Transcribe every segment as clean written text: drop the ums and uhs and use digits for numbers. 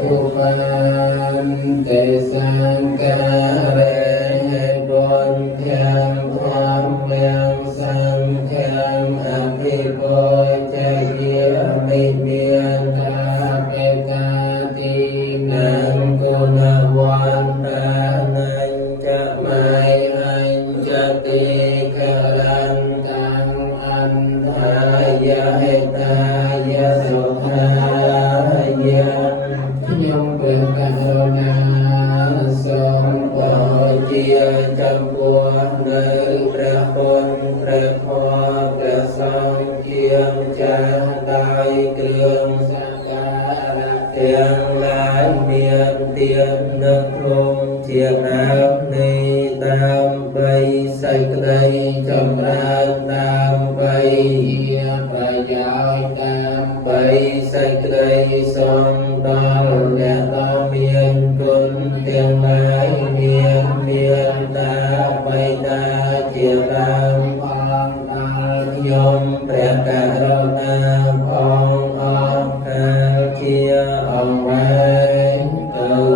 ทุมันเตสังการะให้บนแข่งความเมืองสังแข่งอภิโภคเยียมิเมียนตาเปตาตีนังกุณวันตานันจะไม่อันจะติกลันตังอันทายะเหตายะสุขายะยมเป็นกัลยาณสมโภชเจียจัมปัวในพระพรพระพอพระสงฆ์เกียงจะได้เครื่องสักการะเตียงหลายเมียนเตียนนึกลงเจียงน้ำในตามใบใส่ไกลจำราตามใบเหียประยายตามใบใส่ไกลทรงดอลและดอเมียนกุนเตียงหลายเมียนตาใบตาเจียตามพองตายมพระกรุณาพองออกหาเจียออกไว้ตัว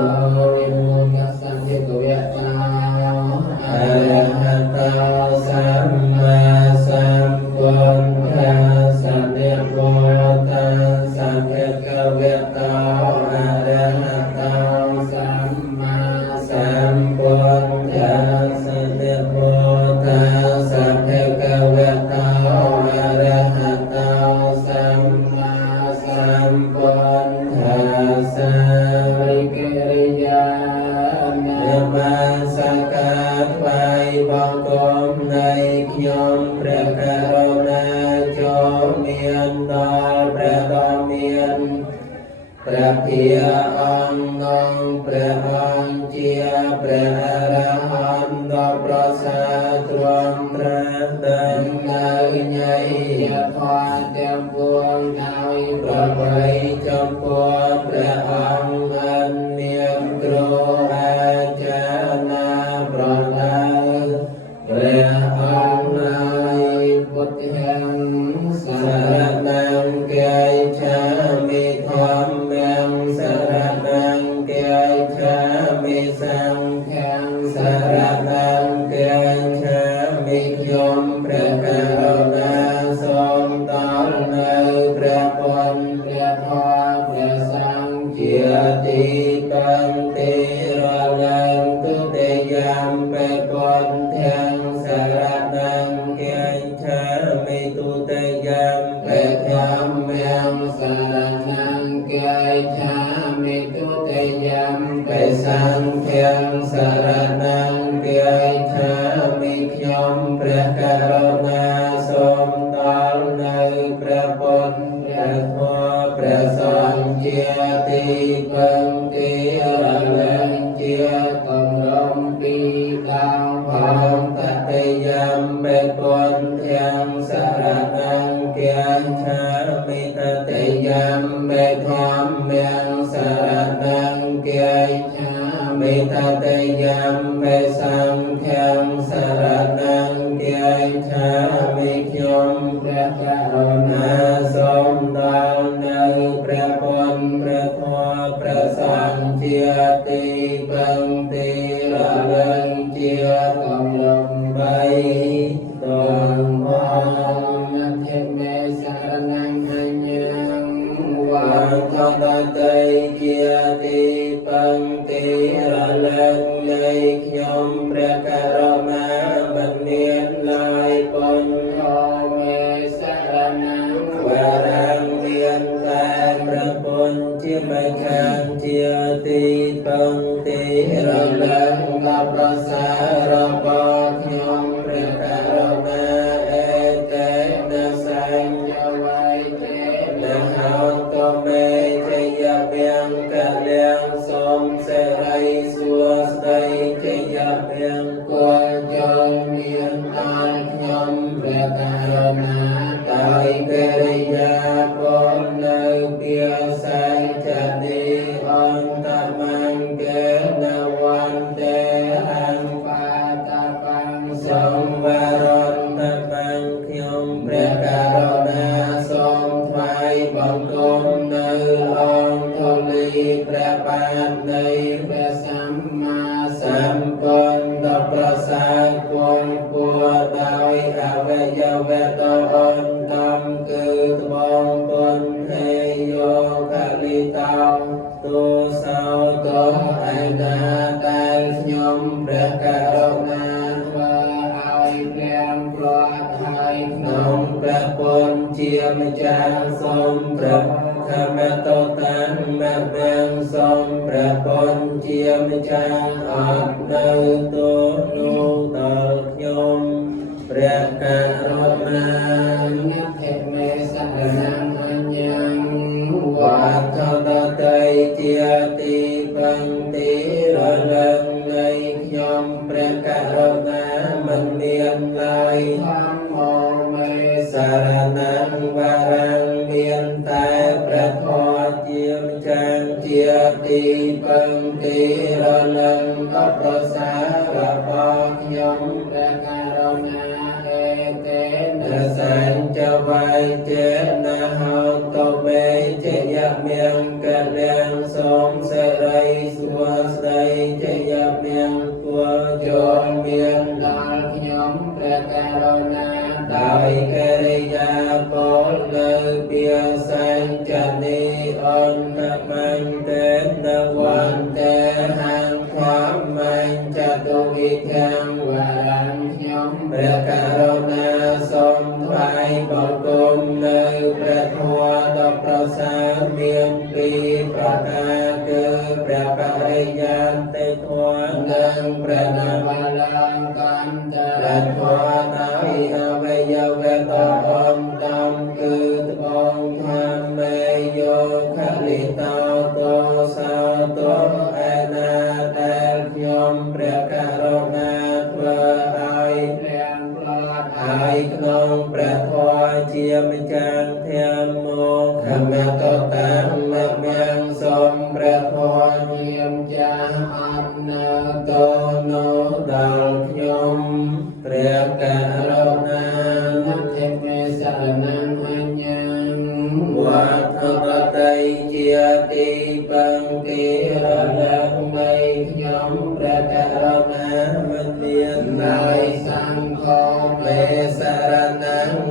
วิมุตติสันติโกเวตาอะระหะโตสัมมาสัมพุทธัสสะเนโมตัสสะภะคะวะโตอะระหะโตสัมมาสัมพุทธัสสะเนโมตัสสะภะคะวะโตอะระหะโตสัมมาสัมพุทธัสสะวิกิริยานะมาสักการะไว้บังคมในขยมพระกรุณาจงเมียนดอพระดอเมียนพระเพียองนงพระองเจียพระอรหันต์ดอประสาทรวมพระดังในใหญ่ยะพาเต็มปวงในพระไว้จำปวงพระองค์อันเมียนครูอาจารย์นาพระนางพระองค์ในพุทธังสรณังเกยชามิธรรมังสรณังเกยชามิสังฆังสรณังเกยชามิยมพระกรุณาทรงตนในพระพรพระพรพระสังเจียติปันติระนังตุเตยามเปปนแทงสรณังเกยชามิตุเตยามเปธรรมังสรณังเกยชามิตุเตยามเปสังฆังสรณังเกยชามิยมพระกรุณาทรงตนในพระพรพระพอพระสังเจียติปังติระลังเจียกำลังปีดาวพองตะเตยามเปปนแทงสรณังเกยชามิตะเตยามเปธรรมังสรณังเกยชามิตะเตยามเปสังฆังสรณังเกยชามิยมพระกรุณาทรงตนในพระพรพระพอพระสังเจียติปังติระลังเจียกำลังใบตนพองนัทเมสรณังหัญญังวังทตเตยเจียติปังติระลังในขยมพระกรุณาบันเนียนลายปนทอเมสรณังวารังเนียนตาพระพรเจียมขังเจียติปังติระลังกับประสาระปะขยมพระกรุณาเอเตนะสัญญาไว้เตนะหาตเมเจยะเบียงกะเลียงสมเสรัยสัวสไตเจยะเบียงกวนจงเมียนตาขยมพระกรุณาไตเกริยาปนในเปียสัยจะดีอันตมังเกณวันเตหังปาตาปังสมวรนตมังขยมพระกรุณาทรงไว้บังคมในองค์ทลีพระ ព្រះបាទនៃព្រះសម្មាសម្ពុទ្ធប្រសើរគង់គួរដោយអវយវៈដ៏អន្តំគឺត្បូងពុនហេយោកលិតោទុសោទោឯណាដែលខ្ញុំព្រះករុណាធ្វើឲ្យព្រះព្រាត់ហើយក្នុងព្រះពុនជាម្ចាស់សូមព្រះខមតតានមកព្រះសូមព្រះពុនជាម្ចាស់អត់នៅទោនោះដល់ខ្ញុំព្រះករុណាញធិមេសរណអញ្ញំវត្តតតៃជាទីពឹងទីរលឹងនៃខ្ញុំព្រះករុណាមិនមានឡើយធម្មោមេសរណវរងមានតែព្រះធម៌ជាម្ចាស់ជាទីពឹងទីរលឹងដ៏ប្រសើររបស់ខ្ញុំព្រះករុណាអេតេនសញ្ចវៃចេនហោតមេចេយមៀងកលៀងសូមសេរីសួស្តីចេយមៀងគួរចូលមានដល់ខ្ញុំព្រះករុណាដោយកិរិយាពលនៅពីសញ្ចនីអន្តមញ្ញទេនវន្តេហាងធម្មញ្ចតុវិធាំវរំខ្ញុំព្រះករុណាសូមថ្វាយបង្គំនៅព្រះធម៌ដ៏ប្រសើរមានពីរប្រការគឺព្រះបរិយាតិធម៌និងព្រះនវលង្កន្តរធម៌ដោយអវយវៈដ៏អន្តំគឺត្បូងធម្មេយោខលិតោទោសោទោឯណាដែលខ្ញុំព្រះករុណាធ្វើឲ្យព្រះផ្លាត់ហើយក្នុងព្រះធម៌ជាម្ចាស់ធម៌មកខមតតាមកមានសូមព្រះធម៌ជាម្ចាស់អត់នៅតនោះដល់ខ្ញុំព្រះករុណានិធិមេសរណអញ្ញំវត្តតតៃជាទីពឹងទីរលឹកនៃខ្ញុំព្រះករុណាមិនមានឡើយសង្ឃោមេសរណ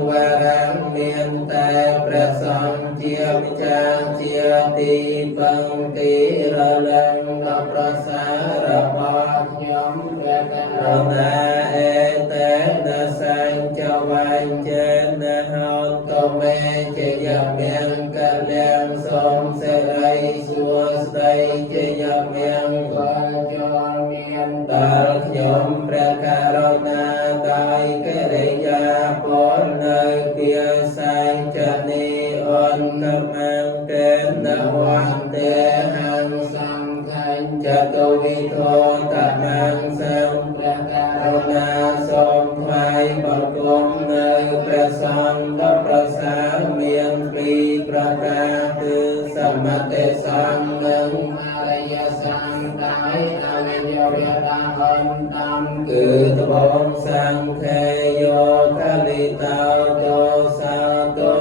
វរំមានតែព្រះសង្ឃជាម្ចាស់ជាទីពឹងទីរលឹកដ៏ប្រសើររបស់ខ្ញុំព្រះករុណាអេតេនសញ្ចវញ្ចេនហោតមេចេយមៀងកលៀងសូមសេរីសួស្តីចេយមៀងក៏ចូលមានដល់ខ្ញុំព្រះករុណាដោយកិរិយាពលនៅពីសញ្ចនីអន្តមង្គេនវន្តេហាងសង្ឃញ្ចតុវិធោតមាំសូមព្រះករុណាសូមថ្វាយបង្គំនៅព្រះសង្ឃដ៏ប្រសើរមានពីរប្រការគឺសមតិសង្ឃនិងអរិយសង្ឃដោយអវយវៈដ៏អន្តំគឺត្បូងសង្ឃេយោកលិតោទោសោទោ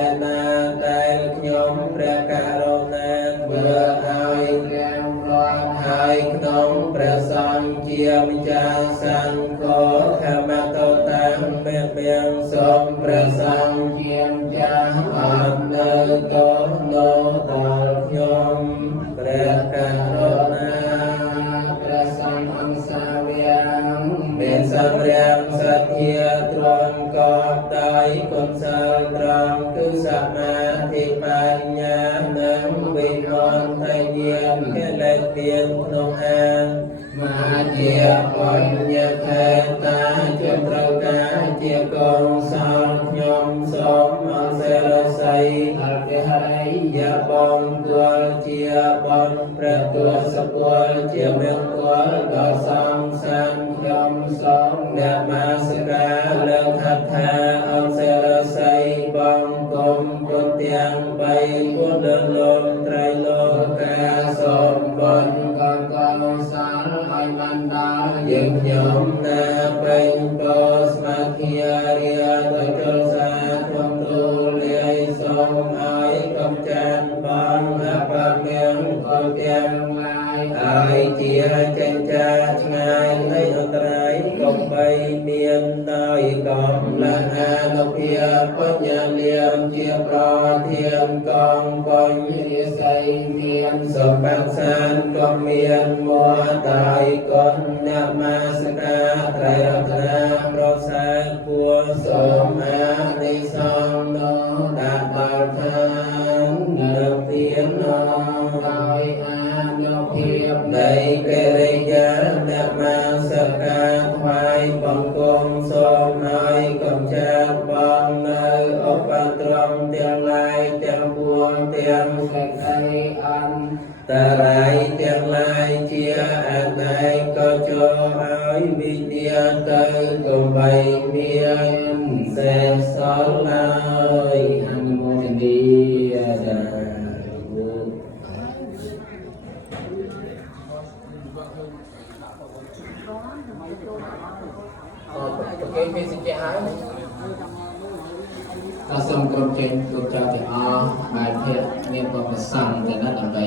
ឯណាដែលខ្ញុំព្រះករុណាធ្វើឲ្យព្រះផ្លាត់ហើយក្នុងព្រះសង្ឃជាម្ចាស់សង្ឃោខមតតាំមេមានសូមព្រះសង្ឃជាម្ចាស់អត់នៅទោនោះដល់ខ្ញុំព្រះករុណាព្រះសង្ឃអង្គសាវាំមានសម្រាប់សទ្ធាទ្រង់កប់ដោយគុណសិលត្រង់គឺសមាធិបញ្ញានិងវិមន្តញ្ញាណកិលេសមានក្នុងអានមហាជាបញ្ញខេតាជាត្រូវការជាកូនសោខ្ញុំសូមអសិរស័យអរហរិយបងគួលជាបងព្រះទសគួលជាមេគួលដល់សង្ឃសានខ្ញុំសូមនមស្ការលើកហដ្ឋាអសិរស័យបងគុំគុណទាំងបីគុណលោកត្រៃលោកកាសូមបងកកសលឲ្យបានដល់យើងខ្ញុំណាពេញពោស្មាធារិយទៅចលសាក្នុងទូលាយសូមឲ្យកំចាត់បងអបមានគុណទាំង ទាំងឡាយហើយជាចិញ្ចាឆ្ងាយនៃអន្តរាយកំបីមានដោយកំលះអានុភាពបញ្ញាលៀមជាប្រធានកងកញ្ញស័យមានសម្បត្តិសានក៏មានមួដោយគុណអ្នកមាសកាត្រៃរតនាប្រសើរពួរសូមអានិសង្ឃនោះដាក់ដល់ឋាននៅទានដោយអានុភាពនៃកិរិយាអ្នកមាសកាថ្វាយបង្គំសូមឲ្យកំចាត់បងនៅឧបទ្រពទាំងឡាយទាំងពួងទាំងសេចក្តីអន្តរាយទាំងឡាយជាអនេកក៏ចូលឲ្យវិញ្ញាទៅកុំបីមានសេសសល់ឡើយអនុមោទនីសាធុប្រកេនមានសេចក្ដីហើយសូមគ្រប់ជើងគ្រប់ចៅទាំងអស់បែបភេទមានប្រសੰងទៅណាដើម្បី